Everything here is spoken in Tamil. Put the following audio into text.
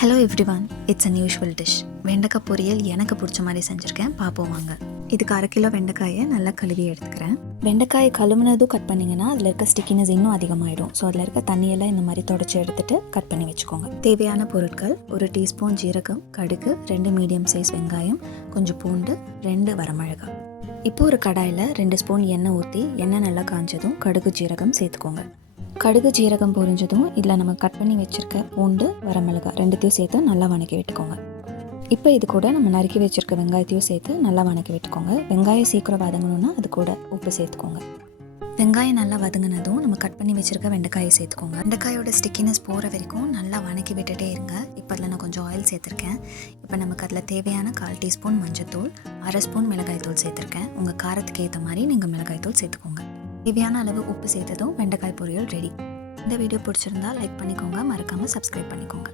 Hello everyone, it's an usual dish. வெண்டைக்காய் பொரியல் எனக்கு பிடிச்ச மாதிரி செஞ்சுருக்கேன், பார்ப்போம் வாங்க. இதுக்கு 1/2 கிலோ வெண்டைக்காயை நல்லா கழுவி எடுத்துக்கிறேன். வெண்டைக்காயை கழுவுனதும் கட் பண்ணிங்கன்னா அதில் இருக்க ஸ்டிக்கினஸ் இன்னும் அதிகமாகிடும். ஸோ அதில் இருக்க தண்ணியெல்லாம் இந்த மாதிரி தொடச்சி எடுத்துகிட்டு கட் பண்ணி வச்சுக்கோங்க. தேவையான பொருட்கள்: 1 டீஸ்பூன் ஜீரகம், கடுகு, 2 மீடியம் சைஸ் வெங்காயம், கொஞ்சம் பூண்டு, 2 வரமிளகாய். இப்போ ஒரு கடாயில் 2 ஸ்பூன் எண்ணெய் ஊற்றி எண்ணெய் நல்லா காஞ்சதும் கடுகு ஜீரகம் சேர்த்துக்கோங்க. கடுகு ஜீரகம் பொரிஞ்சதும் இதில் நம்ம கட் பண்ணி வச்சுருக்க பூண்டு, வரமிளகாய் 2த்தையும் சேர்த்து நல்லா வணக்கி விட்டுக்கோங்க. இப்போ இது கூட நம்ம நறுக்கி வச்சுருக்க வெங்காயத்தையும் சேர்த்து நல்லா வணக்கி விட்டுக்கோங்க. வெங்காயம் சீக்கிரம் வதங்கணுன்னா அது கூட உப்பு சேர்த்துக்கோங்க. வெங்காயம் நல்லா வதங்கினதும் நம்ம கட் பண்ணி வச்சுருக்க வெண்டைக்காயை சேர்த்துக்கோங்க. வெண்டைக்காயோட ஸ்டிக்கினஸ் போகிற வரைக்கும் நல்லா வணக்கி விட்டுட்டே இருங்க. இப்போ அதில் நான் கொஞ்சம் ஆயில் சேர்த்துருக்கேன். இப்போ நமக்கு அதில் தேவையான 1/4 டீஸ்பூன் மஞ்சள்தூள், 1/2 ஸ்பூன் மிளகாய்த்தூள் சேர்த்துருக்கேன். உங்கள் காரத்துக்கு ஏற்ற மாதிரி நீங்கள் மிளகாய்த்தூள் சேர்த்துக்கோங்க. தேவையான அளவு உப்பு சேர்த்ததும் வெண்டைக்காய் பொரியல் ரெடி. இந்த வீடியோ பிடிச்சிருந்தா லைக் பண்ணிக்கோங்க, மறக்காமல் சப்ஸ்கிரைப் பண்ணிக்கோங்க.